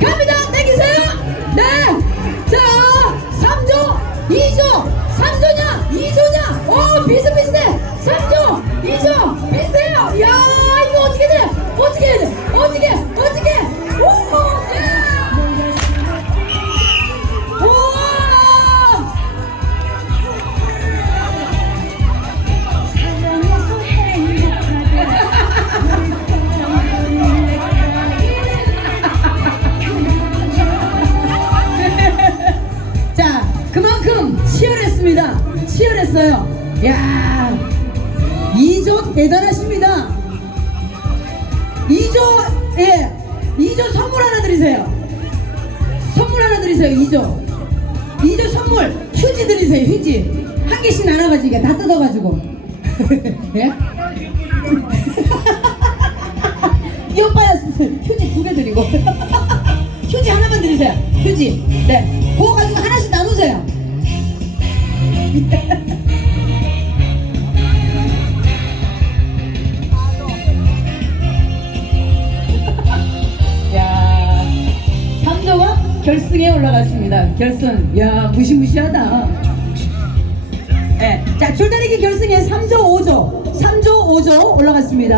갑니다. 땡기세요. 네. 자, 치열했습니다. 치열했어요. 야, 2조 대단하십니다. 2조, 예, 2조 선물 하나 드리세요. 선물 하나 드리세요, 2조. 2조 선물, 휴지 드리세요, 휴지. 한 개씩 나눠가지고, 다 뜯어가지고. 예? 이 오빠야, 휴지 두 개 드리고. 휴지 하나만 드리세요. 휴지. 네. 그거 가지고 하나씩 나누세요. 결승에 올라갔습니다. 결승. 야, 무시무시하다. 네. 자, 줄다리기 결승에 3조, 5조. 3조, 5조 올라갔습니다.